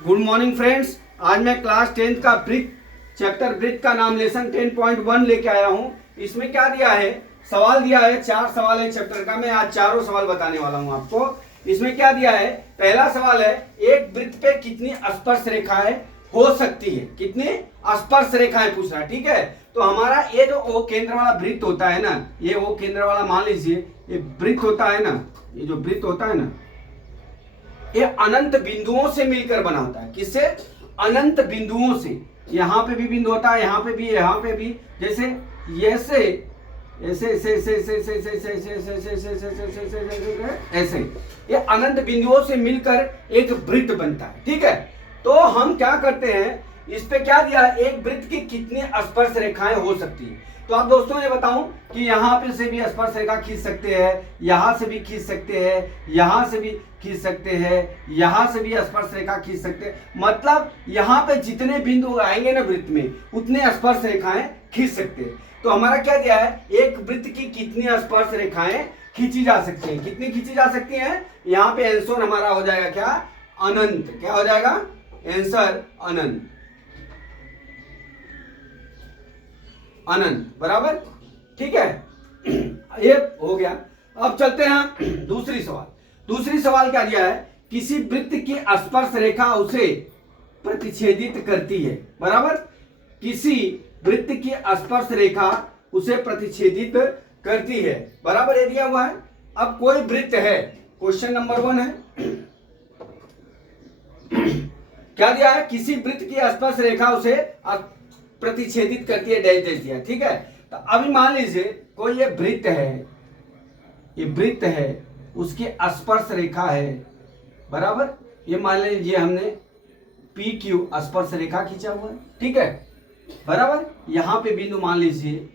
Good morning friends. आज मैं class 10th का ब्रिक चैप्टर ब्रिक का नाम लेसन 10.1 लेके आया हूँ। इसमें क्या दिया है, सवाल दिया है, 4 सवाल है चैप्टर का। मैं आज चारों सवाल बताने वाला हूँ आपको। इसमें क्या दिया है, पहला सवाल है एक वृत्त पे कितनी स्पर्श रेखाएं हो सकती है, कितनी स्पर्श रेखाएं पूछ रहा है। ठीक है, तो हमारा ये जो ओ केंद्र वाला वृत्त होता है ना, ये ओ केंद्र वाला मान लीजिए ये वृत्त होता है ना, ये जो वृत्त होता है ना, ये अनंत बिंदुओं से मिलकर बना होता है। किससे? अनंत बिंदुओं से। यहाँ पे भी बिंदु होता है, यहाँ पे भी, यहाँ पे भी। जैसे ऐसे ऐसे ऐसे ऐसे ऐसे ऐसे ऐसे ऐसे ऐसे ऐसे ऐसे ऐसे ऐसे ये अनंत बिंदुओं से मिलकर एक वृत्त बनता है। ठीक है, तो हम क्या करते हैं, इस पे क्या दिया है, एक वृत्त की कितनी स्पर्श रेखाएं हो सकती है। तो आप दोस्तों ये बताऊं कि यहाँ पे से भी स्पर्श रेखा खींच सकते हैं, यहाँ से भी खींच सकते हैं, यहाँ से भी खींच सकते हैं, यहाँ से भी स्पर्श रेखा खींच सकते हैं। मतलब यहाँ पे जितने बिंदु आएंगे ना वृत्त में, उतने स्पर्श रेखाएं खींच सकते हैं। तो हमारा क्या दिया है, एक वृत्त की कितनी स्पर्श रेखाएं खींची जा सकती हैं, कितनी खींची जा सकती हैं। यहाँ पे आंसर हमारा हो जाएगा क्या, अनंत। क्या हो जाएगा आंसर, अनंत। अनंत बराबर। ठीक है, ये हो गया। अब चलते हैं दूसरी सवाल। दूसरी सवाल क्या दिया है, किसी वृत्त की स्पर्श रेखा उसे प्रतिच्छेदित करती है। बराबर, किसी वृत्त की स्पर्श रेखा उसे प्रतिच्छेदित करती है। बराबर, ये दिया हुआ है। अब कोई वृत्त है, क्वेश्चन नंबर 1 है, क्या दिया है, किसी वृत्त की स्पर्श रेखा उसे प्रतिच्छेदित करती है, डैश डैश दिया। ठीक है, तो अभी मान लीजिए कोई ये वृत्त है, ये वृत्त है, उसकी स्पर्श रेखा है। बराबर, ये मान लीजिए हमने पी क्यू स्पर्श रेखा खींचा हुआ है। ठीक है, बराबर। यहां पे बिंदु मान लीजिए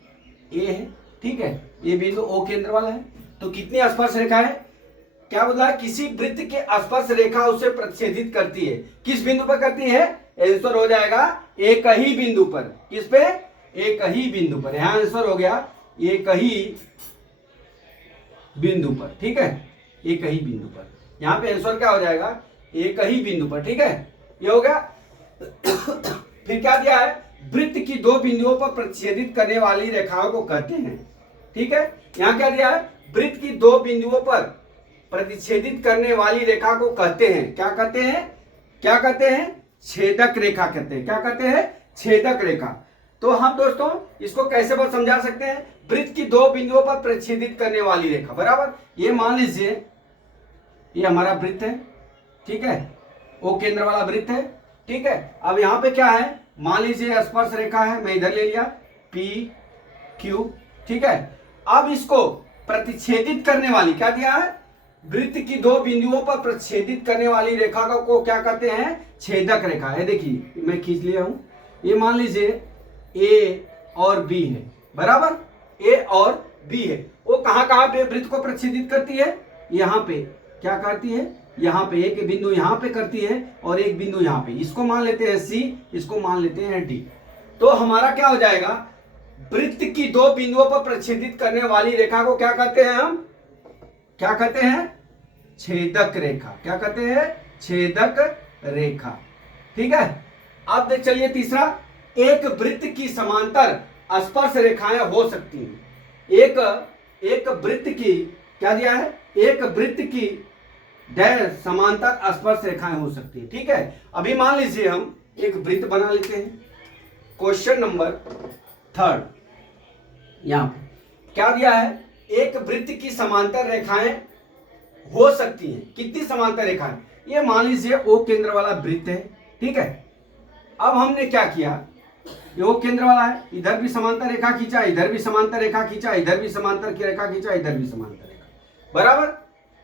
ए है। ठीक है, ये बिंदु ओ केंद्र वाला है। तो कितनी स्पर्श रेखा है, क्या बोला है, किसी वृत्त की स्पर्श रेखा उसे प्रतिच्छेदित करती है। किस बिंदु पर करती है, आंसर हो जाएगा एक ही बिंदु पर। किस पे, एक ही बिंदु पर। यहां आंसर हो गया एक ही बिंदु पर। ठीक है, एक ही बिंदु पर। यहां पे आंसर क्या हो जाएगा, एक ही बिंदु पर। ठीक है, ये हो गया। फिर क्या दिया है, वृत्त की दो बिंदुओं पर प्रतिच्छेदित करने वाली रेखाओं को कहते हैं। ठीक है, यहां क्या दिया है, वृत्त की दो बिंदुओं पर प्रतिच्छेदित करने वाली रेखा को कहते हैं, क्या कहते हैं, क्या कहते हैं, छेदक रेखा कहते हैं। क्या कहते हैं, छेदक रेखा। तो हम दोस्तों इसको कैसे बात समझा सकते हैं, वृत्त की दो बिंदुओं पर प्रतिच्छेदित करने वाली रेखा। बराबर, ये मान लीजिए ये हमारा वृत्त है। ठीक है, ओ केंद्र वाला वृत्त है। ठीक है, अब यहां पे क्या है, मान लीजिए स्पर्श रेखा है, मैं इधर ले लिया पी क्यू। ठीक है, अब इसको प्रतिच्छेदित करने वाली, क्या दिया है, वृत्त की दो बिंदुओं पर प्रतिच्छेदित करने वाली रेखा को क्या कहते हैं, छेदक रेखा है। देखिए मैं खींच लिया हूं, ये मान लीजिए ए और बी है। बराबर, ए और बी है। वो कहां कहां पे वृत्त को प्रतिच्छेदित करती है, यहां पे क्या करती है, यहां पे एक बिंदु यहां पे करती है और एक बिंदु यहां पे। इसको मान लेते हैं सी, इसको मान लेते हैं डी। तो हमारा क्या हो जाएगा, वृत्त की दो बिंदुओं पर प्रतिच्छेदित करने वाली रेखा को क्या कहते हैं, हम क्या कहते हैं, छेदक रेखा। क्या कहते हैं, छेदक रेखा। ठीक है, अब देख चलिए तीसरा, एक वृत्त की समांतर स्पर्श रेखाएं हो सकती हैं। एक वृत्त की, क्या दिया है, एक वृत्त की डैश समांतर स्पर्श रेखाएं हो सकती है। ठीक है, अभी मान लीजिए हम एक वृत्त बना लेते हैं। क्वेश्चन नंबर 3 यहां पे क्या दिया है, एक वृत्त की समांतर रेखाएं हो सकती हैं। कितनी समांतर रेखाएं, ये मान लीजिए ओ केंद्र वाला वृत्त है। ठीक है, अब हमने क्या किया, ये ओ केंद्र वाला है, इधर भी समांतर रेखा खींचा, इधर भी समांतर रेखा खींचा, इधर भी समांतर की रेखा खींचा, इधर भी समांतर रेखा। बराबर,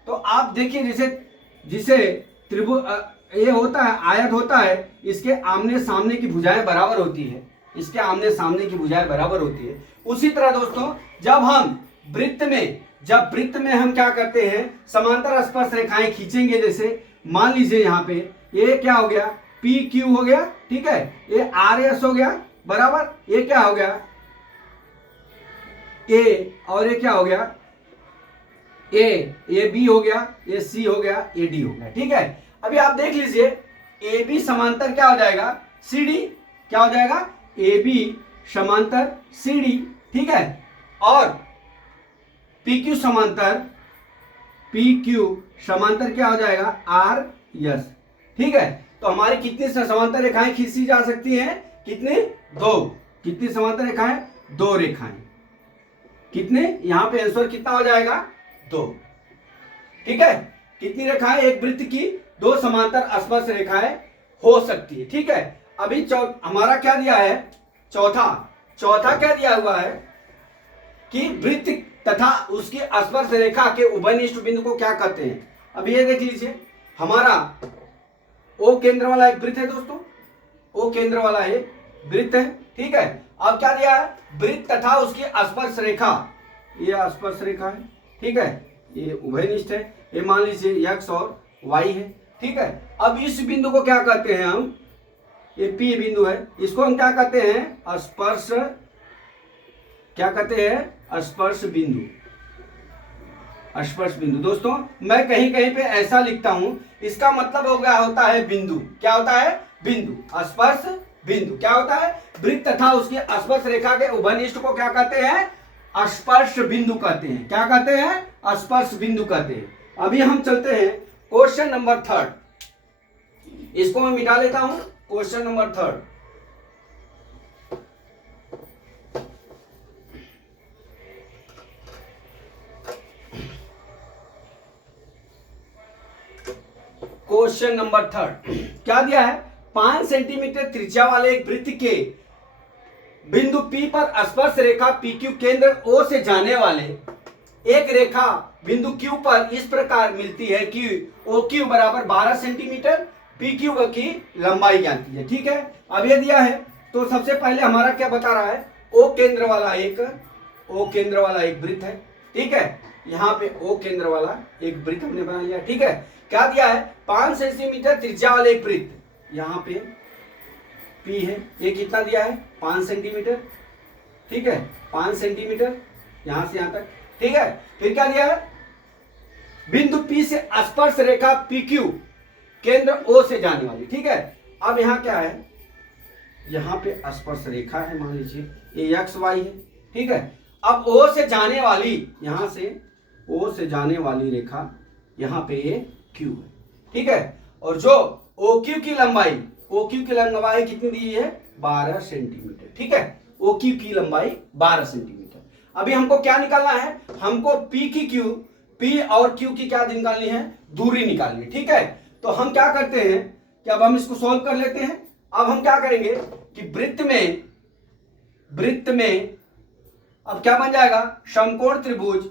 तो आप देखिए जैसे जिसे त्रिभुज ये होता है, आयत होता है, इसके आमने सामने की भुजाएं बराबर होती है, इसके आमने सामने की भुजाएं बराबर होती है। उसी तरह दोस्तों जब हम वृत्त में हम क्या करते हैं, समांतर स्पर्श रेखाएं खींचेंगे। जैसे मान लीजिए यहाँ पे ये क्या हो गया, पी क्यू हो गया। ठीक है, ये आर एस हो गया। बराबर, ये क्या हो गया, ए, और ये क्या हो गया, ए बी हो गया, ये सी हो गया, ए डी हो गया। ठीक है, अभी आप देख लीजिए ए बी समांतर क्या हो जाएगा, सी डी। क्या हो जाएगा, ए बी समांतर सी डी, ठीक है। और पी क्यू समांतर, पी क्यू समांतर क्या हो जाएगा, आर एस, ठीक है। तो हमारी कितनी समांतर रेखाएं खींची जा सकती हैं, कितने, दो। कितनी समांतर रेखाएं, दो रेखाएं। कितने, यहां पे आंसर कितना हो जाएगा, दो, ठीक है। कितनी रेखाएं, एक वृत्त की दो समांतर स्पर्श रेखाएं हो सकती है, ठीक है। अभी हमारा क्या दिया है, चौथा क्या दिया हुआ है कि वृत्त तथा उसकी स्पर्श रेखा के उभयनिष्ठ बिंदु को क्या कहते हैं। अब ये देख लीजिए, हमारा ओ केंद्र वाला एक वृत्त है दोस्तों, ओ केंद्र वाला एक वृत्त है, ठीक है। अब क्या दिया है, वृत्त तथा उसकी स्पर्श रेखा, ये स्पर्श रेखा है, ठीक है, ये उभयनिष्ठ है, ये मान लीजिए एक्स और वाई है, ठीक है। अब इस बिंदु को क्या कहते हैं हम, ये पी बिंदु है, इसको हम क्या कहते हैं, स्पर्श, क्या कहते हैं, स्पर्श बिंदु। स्पर्श बिंदु दोस्तों, मैं कहीं कहीं पे ऐसा लिखता हूं, इसका मतलब हो गया, होता है बिंदु। क्या होता है, बिंदु, स्पर्श बिंदु। क्या होता है, वृत्त तथा उसकी स्पर्श रेखा के उभयनिष्ठ को क्या कहते हैं, स्पर्श बिंदु कहते हैं। क्या कहते हैं, स्पर्श बिंदु कहते हैं। अभी हम चलते हैं क्वेश्चन नंबर 3, इसको मैं मिटा लेता हूं, क्वेश्चन नंबर 3। क्वेश्चन नंबर 3 क्या दिया है, 5 सेंटीमीटर त्रिज्या वाले एक वृत्त के बिंदु P पर स्पर्श रेखा PQ केंद्र O से जाने वाले एक रेखा बिंदु Q पर इस प्रकार मिलती है कि OQ बराबर 12 सेंटीमीटर, PQ की लंबाई जानती है, ठीक है। अब ये दिया है, तो सबसे पहले हमारा क्या बता रहा है, O केंद्र वाला एक वृत्त है, ठीक है। यहाँ पे O केंद्र वाला एक वृत्त हमने बना लिया, ठीक है। क्या दिया है, 5 सेंटीमीटर त्रिज्या वाले एक वृत्त, यहाँ पे P है, ये कितना दिया है, 5 सेंटीमीटर, ठीक है, 5 सेंटीमीटर यहां से यहां तक, ठीक है। फिर क्या दिया है, बिंदु P से स्पर्श रेखा PQ केंद्र O से जाने वाली, ठीक है। अब यहाँ क्या है, यहाँ पे स्पर्श रेखा है, मान लीजिए ये एक्स वाई है, ठीक है। अब O से जाने वाली, यहां से O से जाने वाली रेखा यहाँ पे ये Q है, ठीक है। और जो OQ की लंबाई कितनी दी है, 12 सेंटीमीटर, ठीक है। OQ की लंबाई 12 सेंटीमीटर। अभी हमको क्या निकालना है, हमको P और Q की क्या निकालनी है, दूरी निकालनी है, ठीक है। तो हम क्या करते हैं कि अब हम इसको सॉल्व कर लेते हैं। अब हम क्या करेंगे कि वृत्त में अब क्या बन जाएगा, समकोण त्रिभुज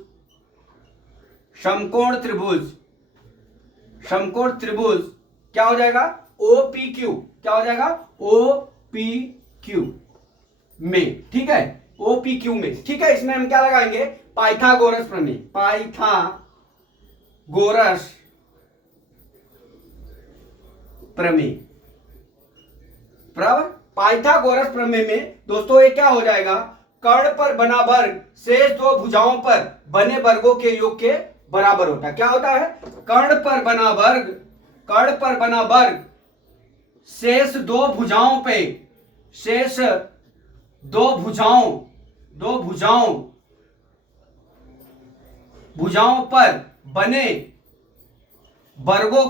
क्या हो जाएगा, OPQ, क्या हो जाएगा, OPQ में, ठीक है, OPQ में, ठीक है। इसमें हम क्या लगाएंगे, पाइथागोरस प्रमेय, बराबर। पाइथागोरस प्रमेय में दोस्तों ये क्या हो जाएगा, कर्ण पर बना वर्ग शेष दो भुजाओं पर बने वर्गों के योग के बराबर होता है। क्या होता है, कर्ण पर बना वर्ग शेष दो भुजाओं पर बने वर्गों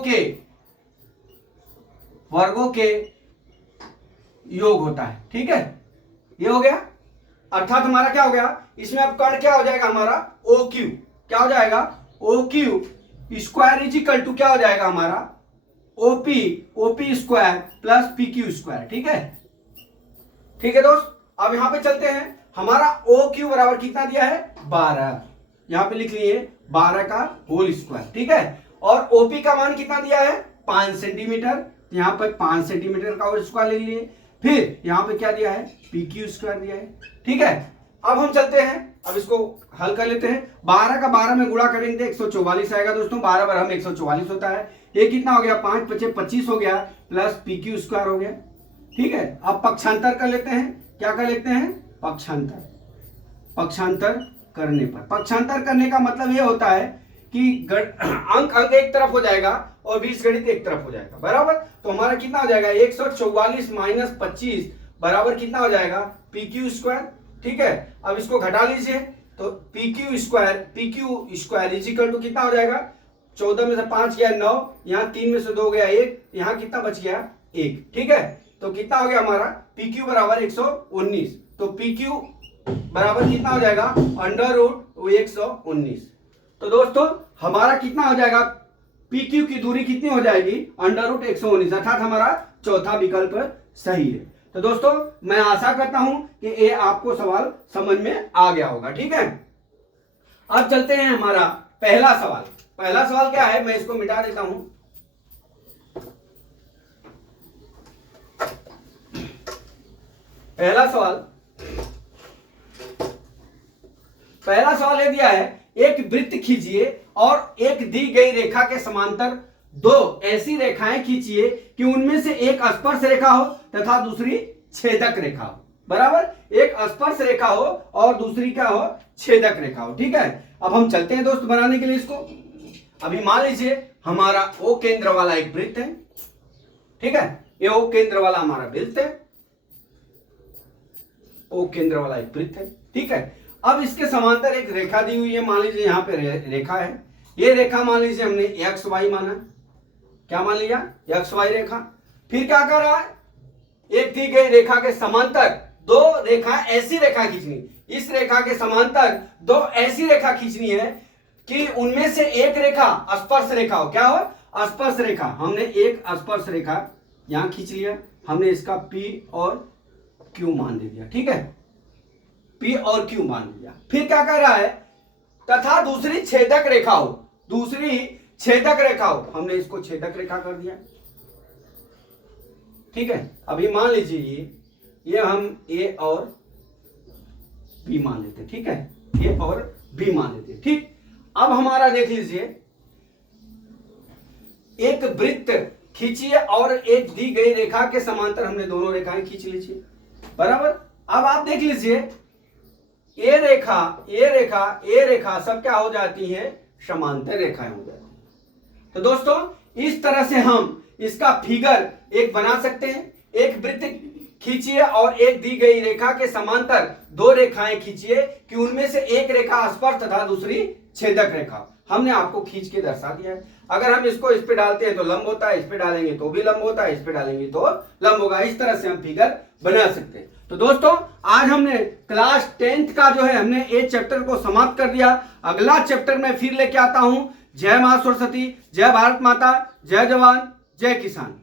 के योग होता है, ठीक है। ये हो गया, अर्थात हमारा क्या हो गया, इसमें अब कर्ण क्या हो जाएगा, हमारा OQ, क्या हो जाएगा, OQ square is equal to क्या हो जाएगा, हमारा OP square plus PQ square, ठीक है दोस्त। अब यहां पे चलते हैं, हमारा OQ बराबर कितना दिया है, 12, यहां पे लिख लिए 12 का होल स्क्वायर, ठीक है। और OP का मान कितना दिया है, 5 सेंटीमीटर, यहां पर 5 सेंटीमीटर का होल स्क्वायर ले लिए। फिर यहां पे क्या दिया है, PQ स्क्वायर दिया है, ठीक है। अब हम चलते हैं, अब इसको हल कर लेते हैं। 12 का 12 में गुणा करेंगे 144 आएगा दोस्तों, 12 बार हम 144 होता है। ये कितना हो गया, 5 × 5 = 25 हो गया, प्लस PQ स्क्वायर हो गया, ठीक है। अब पक्षांतर कर लेते हैं, क्या कर लेते हैं, पक्षांतर करने का मतलब ये होता है कि अंक एक तरफ हो जाएगा और बीजगणित एक तरफ हो जाएगा, बराबर। तो हमारा कितना हो जाएगा 144 माइनस 25 बराबर कितना हो जाएगा PQ स्क्वायर, ठीक है। अब इसको घटा लीजिए तो PQ square is equal to कितना हो जाएगा 14 में से 5 गया 9, यहाँ 3 में से 2 गया 1, यहाँ कितना बच गया 1, ठीक है। तो कितना हो गया हमारा PQ बराबर 119, तो PQ बराबर कितना हो जाएगा अंडर रूट 119। तो दोस्तों हमारा कितना हो जाएगा PQ की दूरी कितनी हो जाएगी अंडर रूट 119, अर्थात हमारा चौथा विकल्प सही है। तो दोस्तों मैं आशा करता हूं कि ये आपको सवाल समझ में आ गया होगा, ठीक है। अब चलते हैं हमारा पहला सवाल। पहला सवाल क्या है, मैं इसको मिटा देता हूं। पहला सवाल ये दिया है, एक वृत्त खींचिए और एक दी गई रेखा के समांतर दो ऐसी रेखाएं खींचिए कि उनमें से एक स्पर्श रेखा हो तथा दूसरी छेदक रेखा हो, बराबर। एक स्पर्श रेखा हो और दूसरी क्या हो छेदक रेखा हो, ठीक है। अब हम चलते हैं दोस्त बनाने के लिए इसको। अभी मान लीजिए हमारा O केंद्र वाला एक वृत्त है, ठीक है। ये O केंद्र वाला हमारा वृत्त है, O केंद्र वाला एक वृत्त है, ठीक है। अब इसके समांतर एक रेखा दी हुई है, मान लीजिए यहाँ पे रेखा है। ये रेखा मान लीजिए हमने XY माना, क्या मान लिया XY रेखा। फिर क्या कर रहा है, एक दी गई रेखा के समांतर दो रेखा ऐसी रेखा खींचनी, इस रेखा के समांतर दो ऐसी रेखा खींचनी है कि उनमें से एक रेखा स्पर्श रेखा हो, क्या हो स्पर्श रेखा। हमने एक स्पर्श रेखा यहां खींच लिया, हमने इसका P और Q मान दे दिया, ठीक है। P और Q मान दिया। फिर क्या कर रहा है, तथा दूसरी छेदक रेखा हो, दूसरी छेदक रेखा हो, हमने इसको छेदक रेखा कर दिया, ठीक है। अभी मान लीजिए ये हम A और B मान लेते, ठीक है। A और B मान लेते, ठीक। अब हमारा देख लीजिए, एक वृत्त खींचिए और एक दी गई रेखा के समांतर हमने दोनों रेखाएं खींच लीजिए, बराबर। अब आप देख लीजिए ए रेखा सब क्या हो जाती है समांतर रेखाएं हो जाती है। तो दोस्तों इस तरह से हम इसका फिगर एक बना सकते हैं। एक वृत्त खींचिए और एक दी गई रेखा के समांतर दो रेखाएं खींचिए कि उनमें से एक रेखा स्पर्श तथा दूसरी छेदक रेखा। हमने आपको खींच के दर्शा दिया है। अगर हम इसको इस पे डालते हैं तो लंब होता है, इस पे डालेंगे तो भी लंब होता है, इस पे डालेंगे तो लंब होगा। इस तरह से हम फिगर बना सकते हैं। तो दोस्तों आज हमने क्लास 10th का जो है हमने ये चैप्टर को समाप्त कर दिया। अगला चैप्टर में फिर लेके आता हूं। जय मां सरस्वती, जय भारत माता, जय जवान, जय किसान।